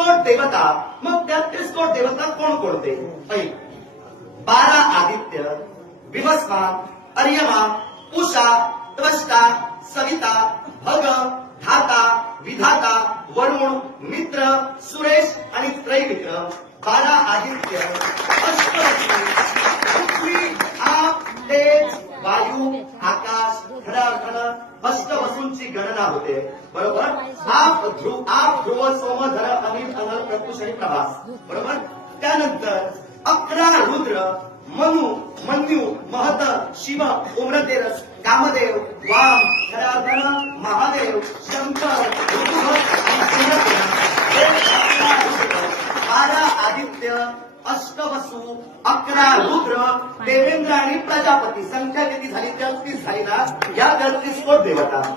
Coat देवता मग त्या तीस कोट देवता कोण कोणते? ऐक. बारा आदित्य विभस्मान अर्यमा उषा त्वष्टा सविता भग धाता विधाता वरुण मित्र सुरेश आणि त्रैमित्र. बारा आदित्य पृथ्वी आप तेज वायू आकाश खऱ्या अर्थानं अष्टवसूंची गणना होते. बरोबर? आप ध्रुव आप ध्रुव सोम धर अनिल प्रभास. बरोबर? त्यानंतर अकरा रुद्र मनु मन्यू महत शिव उम्रतेरस कामदेव वाम खऱ्या महादेव शंकर बारा आदित्य अष्टवसू अकरा रुद्र देवेंद्र आणि प्रजापती. संख्या किती झाली? तेहतीस झाली ना? या तेहतीस कोट देवता.